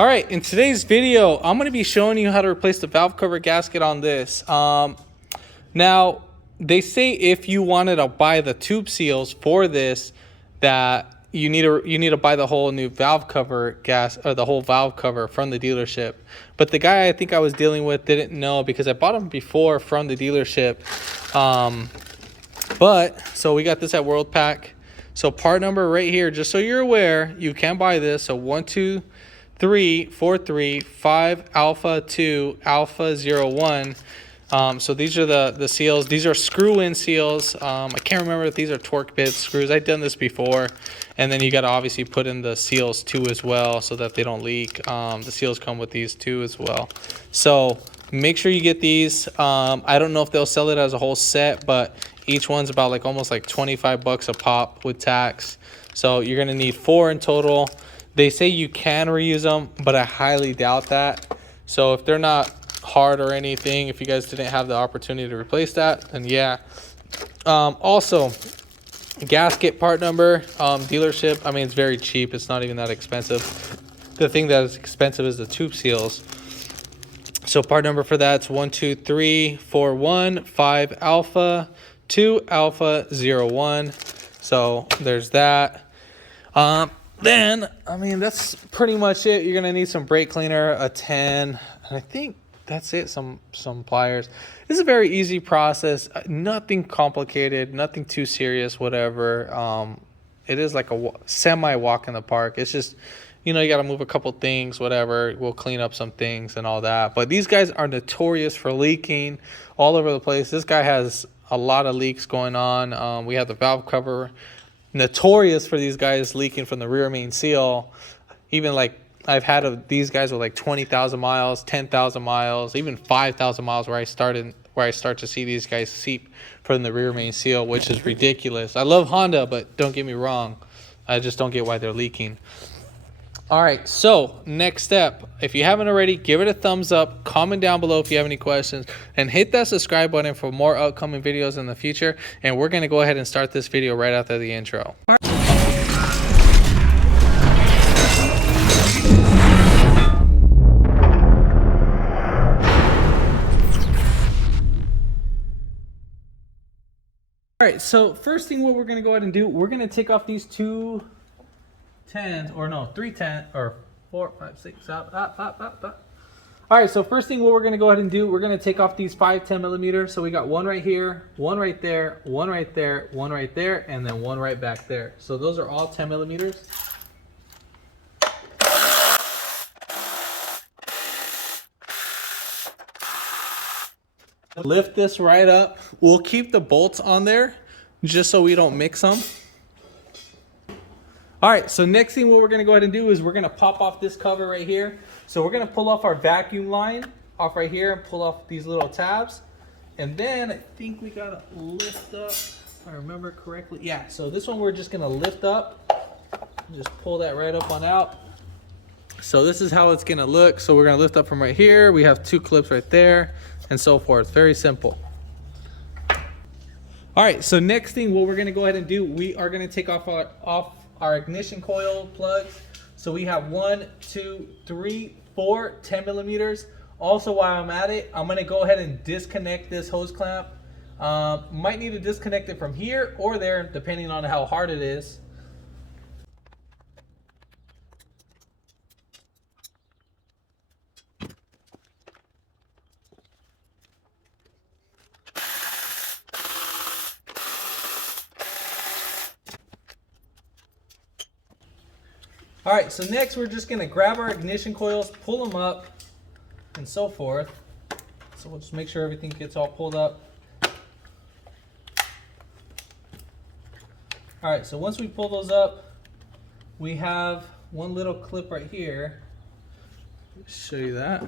All right, in today's video, I'm going to be showing you how to replace the valve cover gasket on this. Now, they say if you wanted to buy the tube seals for this, that you need to buy the whole new valve cover the whole valve cover from the dealership. But the guy I think I was dealing with didn't know because I bought them before from the dealership. So we got this at World Pack. So part number right here, just so you're aware, you can buy this. So 12343 alpha 2 alpha 01. So these are the seals. These are screw-in seals. I can't remember if these are torque bit screws. I've done this before. And then you got to obviously put in the seals too as well so that they don't leak. The seals come with these too as well. So make sure you get these. I don't know if they'll sell it as a whole set, but each one's about like almost like 25 bucks a pop with tax. So you're going to need 4 in total. They say you can reuse them, but I highly doubt that. So if they're not hard or anything, if you guys didn't have the opportunity to replace that, then yeah. Also, gasket part number, dealership, I mean, it's very cheap. It's not even that expensive. The thing that is expensive is the tube seals. So part number for that's 12341 alpha 2 alpha 01. So there's that. Then, I mean, that's pretty much it. You're going to need some brake cleaner, a 10, and I think that's it, some pliers. This is a very easy process, nothing complicated, nothing too serious, whatever. It is like a semi walk in the park. It's just, you got to move a couple things, whatever. We'll clean up some things and all that. But these guys are notorious for leaking all over the place. This guy has a lot of leaks going on. We have the valve cover. Notorious for these guys leaking from the rear main seal. Even like I've had these guys with like 20,000 miles, 10,000 miles, even 5,000 miles where I start to see these guys seep from the rear main seal, which is ridiculous. I love Honda, but don't get me wrong, I just don't get why they're leaking. All right, so next step, if you haven't already, give it a thumbs up, comment down below if you have any questions, and hit that subscribe button for more upcoming videos in the future. And we're going to go ahead and start this video right after the intro. All right, so first thing what we're going to go ahead and do, we're going to take off these 2 10s, or no, 3 10, or 4 5 6 up. All right, so first thing what we're going to go ahead and do, we're going to take off these 5 10 millimeters. So we got one right here, one right there, one right there, one right there, and then one right back there. So those are all 10 millimeters. Lift this right up. We'll keep the bolts on there just so we don't mix them. All right, so next thing what we're gonna go ahead and do is we're gonna pop off this cover right here. So we're gonna pull off our vacuum line off right here and pull off these little tabs. And then I think we gotta lift up, if I remember correctly. Yeah, so this one we're just gonna lift up. Just pull that right up on out. So this is how it's gonna look. So we're gonna lift up from right here. We have 2 clips right there and so forth. Very simple. All right, so next thing what we're gonna go ahead and do, we are gonna take off our ignition coil plugs. So we have 1 2 3 4 10 millimeters. Also, while I'm at it, I'm going to go ahead and disconnect this hose clamp. Might need to disconnect it from here or there depending on how hard it is. All right, so next we're just gonna grab our ignition coils, pull them up, and so forth. So we'll just make sure everything gets all pulled up. All right, so once we pull those up, we have one little clip right here. Let me show you that.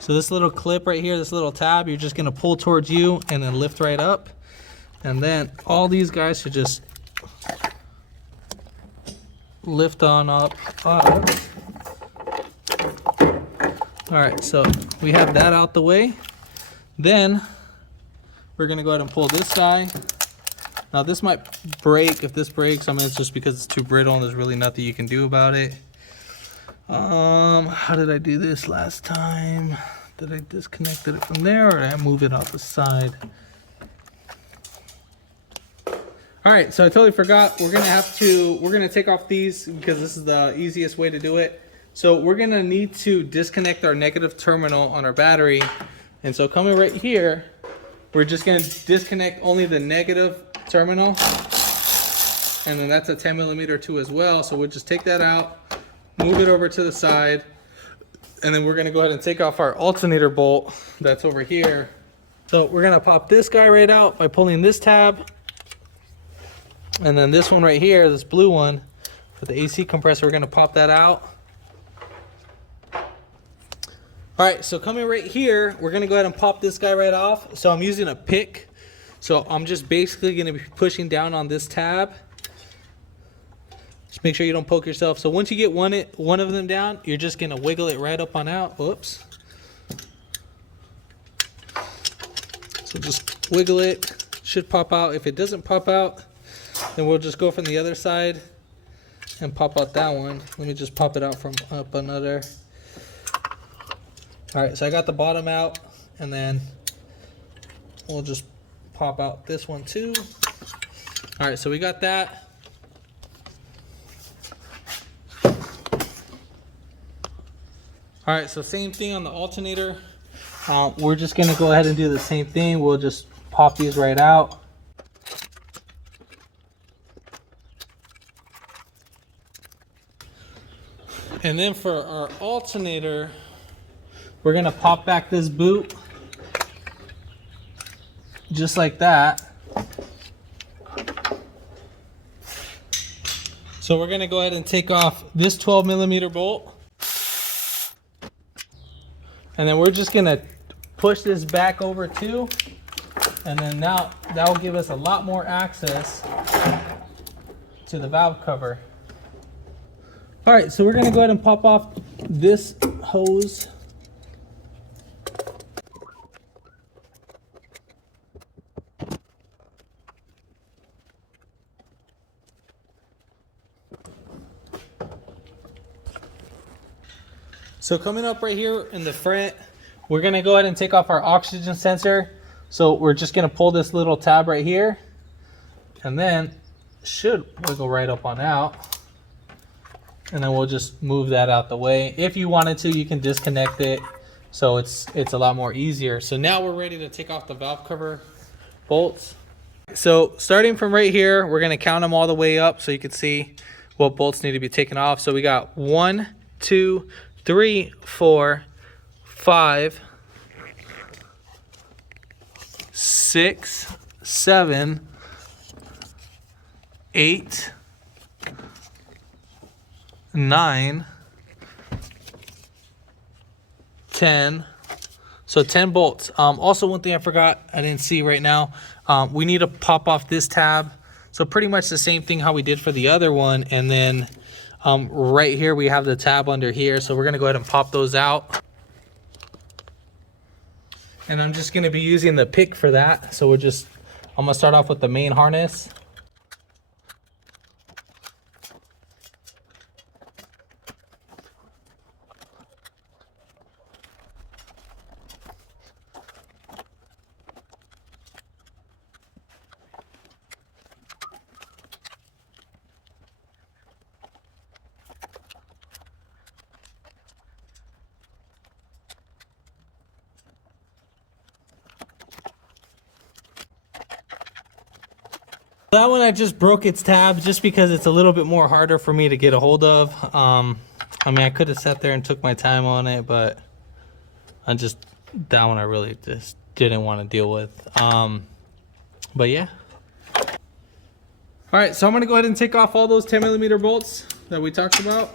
So this little clip right here, this little tab, you're just gonna pull towards you and then lift right up. And then all these guys should just lift on up. All right, so we have that out the way. Then we're gonna go ahead and pull this guy Now this might break. If this breaks, I mean, it's just because it's too brittle and there's really nothing you can do about it. How did I do this last time? Did I disconnect it from there, or did I move it off the side? All right, so I totally forgot. We're gonna take off these because this is the easiest way to do it. So we're gonna need to disconnect our negative terminal on our battery. And so coming right here, we're just gonna disconnect only the negative terminal. And then that's a 10 millimeter too as well. So we'll just take that out, move it over to the side, and then we're gonna go ahead and take off our alternator bolt that's over here. So we're gonna pop this guy right out by pulling this tab. And then this one right here, this blue one, for the AC compressor, we're gonna pop that out. All right, so coming right here, we're gonna go ahead and pop this guy right off. So I'm using a pick. So I'm just basically gonna be pushing down on this tab. Just make sure you don't poke yourself. So once you get one of them down, you're just gonna wiggle it right up on out. Whoops. So just wiggle it, should pop out. If it doesn't pop out, then we'll just go from the other side and pop out that one. Let me just pop it out from up another. All right, so I got the bottom out, and then we'll just pop out this one too. All right, so we got that. All right, so same thing on the alternator. We're just gonna go ahead and do the same thing. We'll just pop these right out. And then for our alternator, we're gonna pop back this boot just like that. So we're gonna go ahead and take off this 12 millimeter bolt. And then we're just gonna push this back over too. And then now that will give us a lot more access to the valve cover. All right, so we're gonna go ahead and pop off this hose. So coming up right here in the front, we're gonna go ahead and take off our oxygen sensor. So we're just gonna pull this little tab right here, and then should wiggle right up on out. And then we'll just move that out the way. If you wanted to, you can disconnect it, so it's a lot more easier. So now we're ready to take off the valve cover bolts. So starting from right here, we're gonna count them all the way up so you can see what bolts need to be taken off. So we got 1, 2, 3, 4, 5, 6, 7, 8, 9, 10. So 10 bolts. Also, one thing I forgot, I didn't see right now, we need to pop off this tab. So pretty much the same thing how we did for the other one. And then right here, we have the tab under here. So we're gonna go ahead and pop those out. And I'm just gonna be using the pick for that. So I'm gonna start off with the main harness. That one I just broke its tab just because it's a little bit more harder for me to get a hold of. I mean, I could have sat there and took my time on it, but that one I really just didn't want to deal with. But yeah. All right, so I'm gonna go ahead and take off all those 10 millimeter bolts that we talked about.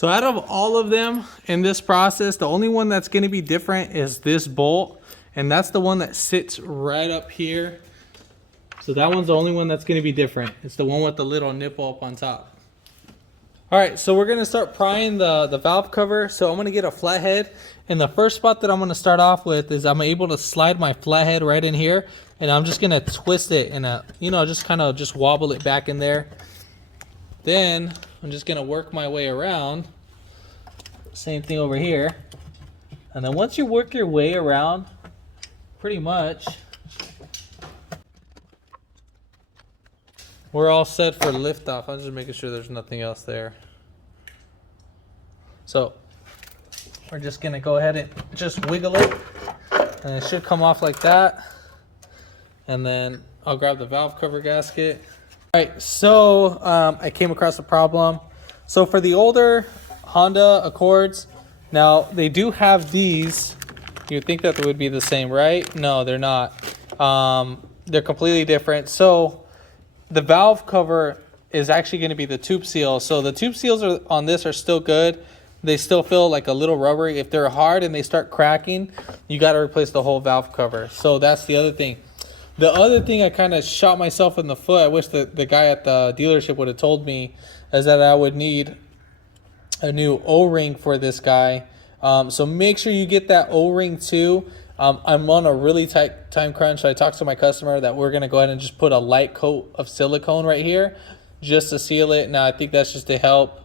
So out of all of them in this process, the only one that's going to be different is this bolt, and that's the one that sits right up here. So that one's the only one that's going to be different. It's the one with the little nipple up on top. All right, so we're going to start prying the valve cover. So I'm going to get a flathead, and the first spot that I'm going to start off with is I'm able to slide my flathead right in here, and I'm just going to twist it and just kind of just wobble it back in there. Then I'm just going to work my way around. Same thing over here. And then once you work your way around, pretty much, we're all set for liftoff. I'm just making sure there's nothing else there. So we're just going to go ahead and just wiggle it. And it should come off like that. And then I'll grab the valve cover gasket. All right, so I came across a problem. So for the older Honda Accords, now they do have these. You'd think that they would be the same, right? No, they're not. They're completely different. So the valve cover is actually going to be the tube seal. So the tube seals on this are still good. They still feel like a little rubbery. If they're hard and they start cracking, you got to replace the whole valve cover. So that's the other thing. The other thing I kind of shot myself in the foot, I wish the guy at the dealership would have told me, is that I would need a new O-ring for this guy. So make sure you get that O-ring too. I'm on a really tight time crunch, so I talked to my customer that we're going to go ahead and just put a light coat of silicone right here just to seal it. Now, I think that's just to help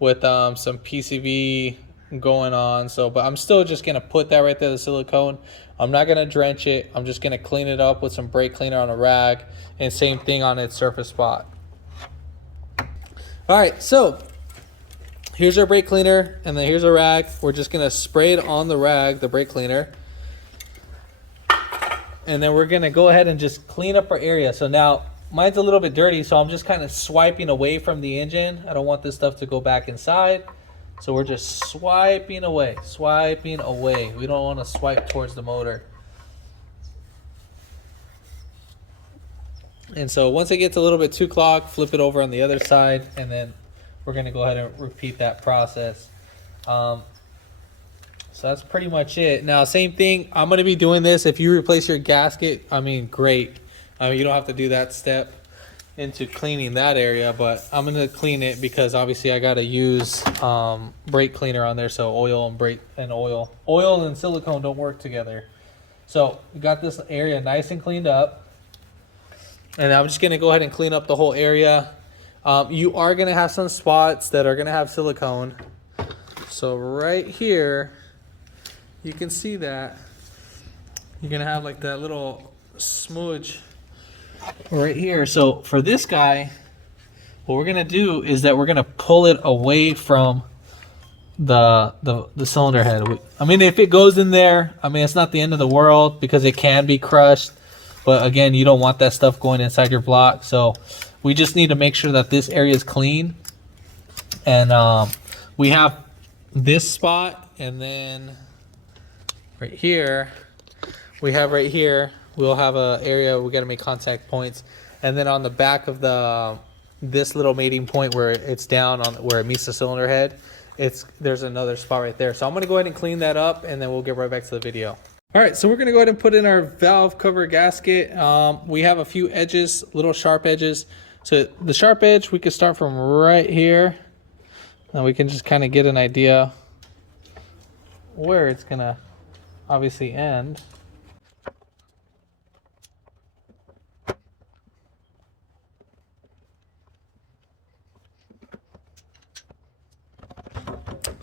with some PCV going on. But I'm still just going to put that right there, the silicone. I'm not going to drench it. I'm just going to clean it up with some brake cleaner on a rag, and same thing on its surface spot. All right, so here's our brake cleaner, and then here's a rag. We're just going to spray it on the rag, the brake cleaner. And then we're going to go ahead and just clean up our area. So now mine's a little bit dirty, so I'm just kind of swiping away from the engine. I don't want this stuff to go back inside. So we're just swiping away, swiping away. We don't want to swipe towards the motor. And so once it gets a little bit too clogged, flip it over on the other side, and then we're going to go ahead and repeat that process. So that's pretty much it. Now, same thing, I'm going to be doing this. If you replace your gasket, I mean, great. You don't have to do that step into cleaning that area, but I'm going to clean it because obviously I got to use brake cleaner on there. So oil and brake and oil and silicone don't work together. So we got this area nice and cleaned up, and I'm just going to go ahead and clean up the whole area. You are going to have some spots that are going to have silicone. So right here, you can see that you're going to have like that little smudge right here. So for this guy, what we're going to do is that we're going to pull it away from the cylinder head. I mean, if it goes in there, I mean, it's not the end of the world because it can be crushed. But again, you don't want that stuff going inside your block. So we just need to make sure that this area is clean. And we have this spot, and then right here, we'll have a area we got to make contact points. And then on the back of this little mating point where it's down on where it meets the cylinder head, there's another spot right there. So I'm going to go ahead and clean that up, and then we'll get right back to the video. All right, so we're going to go ahead and put in our valve cover gasket. We have a few edges, little sharp edges. So the sharp edge, we could start from right here. Now we can just kind of get an idea where it's going to obviously end.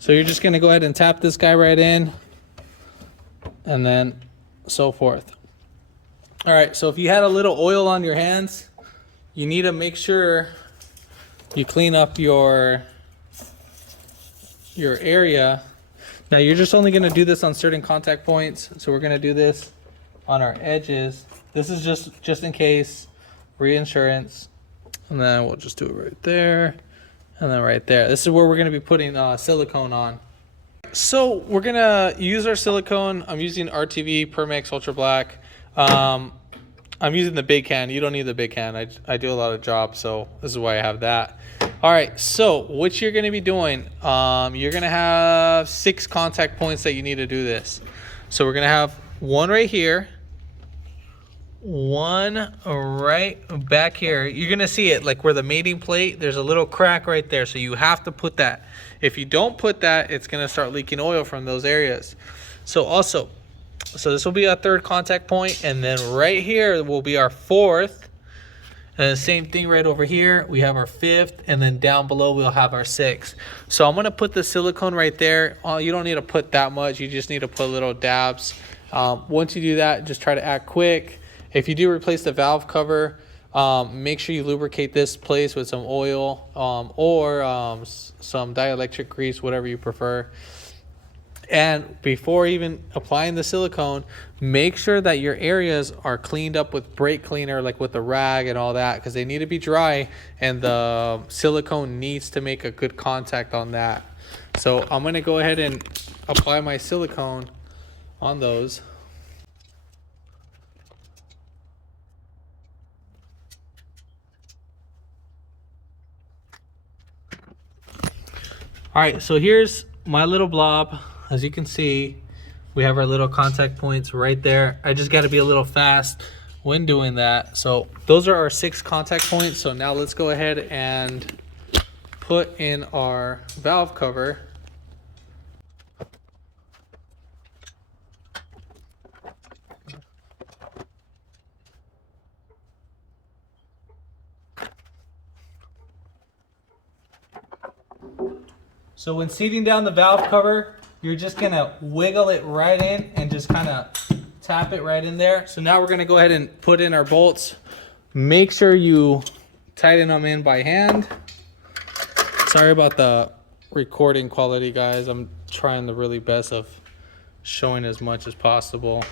So you're just going to go ahead and tap this guy right in, and then so forth. All right, so if you had a little oil on your hands, you need to make sure you clean up your area. Now you're just only going to do this on certain contact points, so we're going to do this on our edges. This is just in case, reinsurance, and then we'll just do it right there. And then right there, this is where we're going to be putting silicone on. So we're going to use our silicone. I'm using RTV Permex Ultra Black. I'm I'm using the big can. You don't need the big can. I do a lot of jobs, so this is why I have that. All right, so what you're going to be doing, you're going to have 6 contact points that you need to do this. So we're going to have one right here, one right back here. You're going to see it like where the mating plate, there's a little crack right there. So you have to put that. If you don't put that, it's going to start leaking oil from those areas. So this will be our 3rd contact point, and then right here will be our 4th. And the same thing right over here, we have our 5th, and then down below we'll have our 6th. So I'm gonna put the silicone right there. You don't need to put that much, you just need to put little dabs. Once you do that, just try to act quick. If you do replace the valve cover, make sure you lubricate this place with some oil or some dielectric grease, whatever you prefer. And before even applying the silicone, make sure that your areas are cleaned up with brake cleaner, like with a rag and all that, because they need to be dry and the silicone needs to make a good contact on that. So I'm going to go ahead and apply my silicone on those. All right, so here's my little blob. As you can see, we have our little contact points right there. I just got to be a little fast when doing that. So those are our 6 contact points. So now let's go ahead and put in our valve cover. So when seating down the valve cover, you're just gonna wiggle it right in and just kind of tap it right in there. So now we're gonna go ahead and put in our bolts. Make sure you tighten them in by hand. Sorry about the recording quality, guys. I'm trying the really best of showing as much as possible.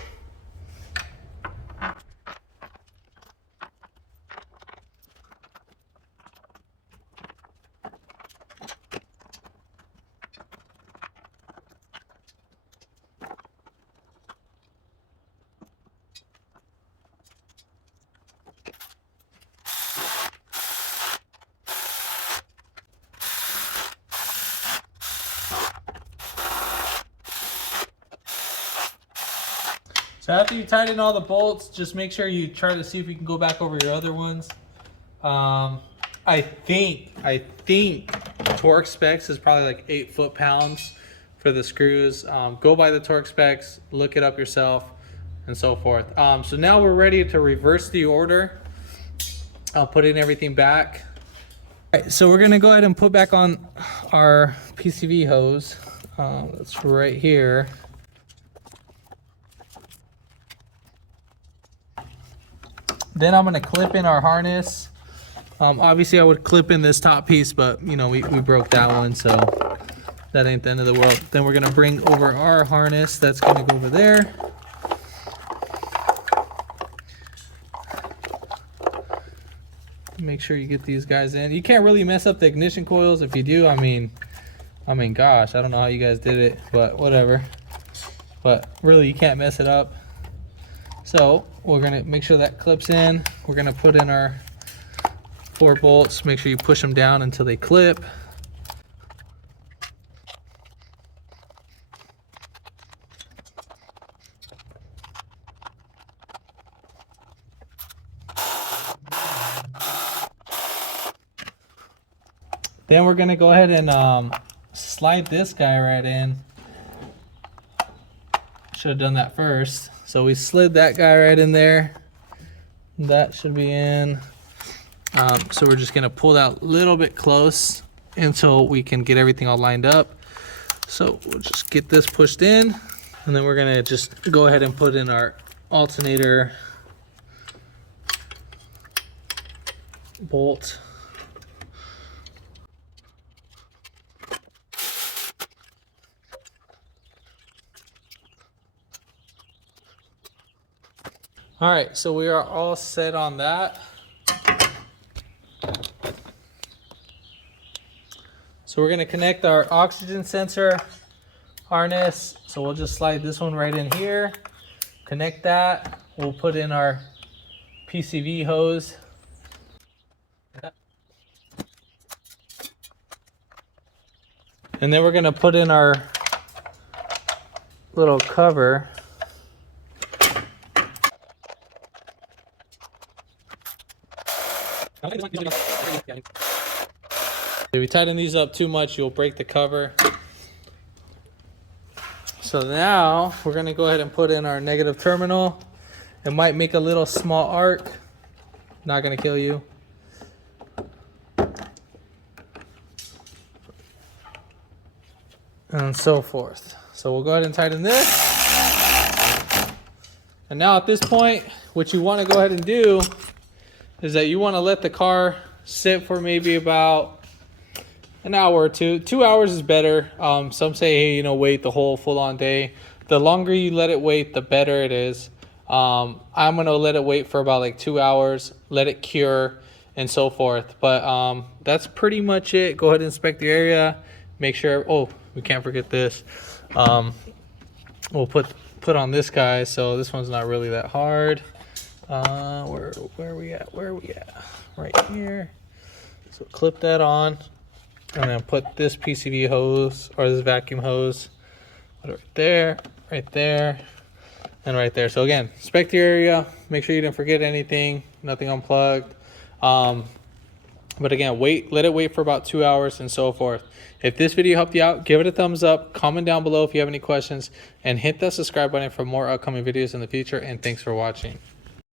So after you tighten all the bolts, just make sure you try to see if you can go back over your other ones. I think torque specs is probably like 8 foot-pounds for the screws. Go by the torque specs, look it up yourself, and so forth. So now we're ready to reverse the order. I'll put in everything back. All right, so we're gonna go ahead and put back on our PCV hose. That's right here. Then I'm gonna clip in our harness. Obviously I would clip in this top piece, but you know, we broke that one, so that ain't the end of the world. Then we're gonna bring over our harness. That's gonna go over there. Make sure you get these guys in. You can't really mess up the ignition coils. If you do, I mean, gosh, I don't know how you guys did it, but whatever. But really, you can't mess it up. So we're gonna make sure that clips in. We're gonna put in our 4 bolts. Make sure you push them down until they clip. Then we're gonna go ahead and slide this guy right in. Should have done that first. So we slid that guy right in there. That should be in. So we're just gonna pull that a little bit close until we can get everything all lined up. So we'll just get this pushed in, and then we're gonna just go ahead and put in our alternator bolt. All right, so we are all set on that. So we're gonna connect our oxygen sensor harness. So we'll just slide this one right in here, connect that. We'll put in our PCV hose. And then we're gonna put in our little cover. If you tighten these up too much, you'll break the cover. So now we're gonna go ahead and put in our negative terminal. It might make a little small arc, not gonna kill you. And so forth. So we'll go ahead and tighten this. And now at this point, what you wanna go ahead and do is that you wanna let the car sit for maybe about an hour or two. 2 hours is better. Some say, hey, you know, wait the whole full-on day. The longer you let it wait, the better it is. I'm gonna let it wait for about like 2 hours, let it cure, and so forth. But that's pretty much it. Go ahead and inspect the area. Make sure. Oh, we can't forget this. We'll put on this guy. So this one's not really that hard. Where are we at? Where are we at? Right here. So clip that on. And then put this PCV hose or this vacuum hose right there, and right there. So again, inspect your area. Make sure you didn't forget anything, nothing unplugged. But again, let it wait for about 2 hours and so forth. If this video helped you out, give it a thumbs up, comment down below if you have any questions, and hit that subscribe button for more upcoming videos in the future. And thanks for watching.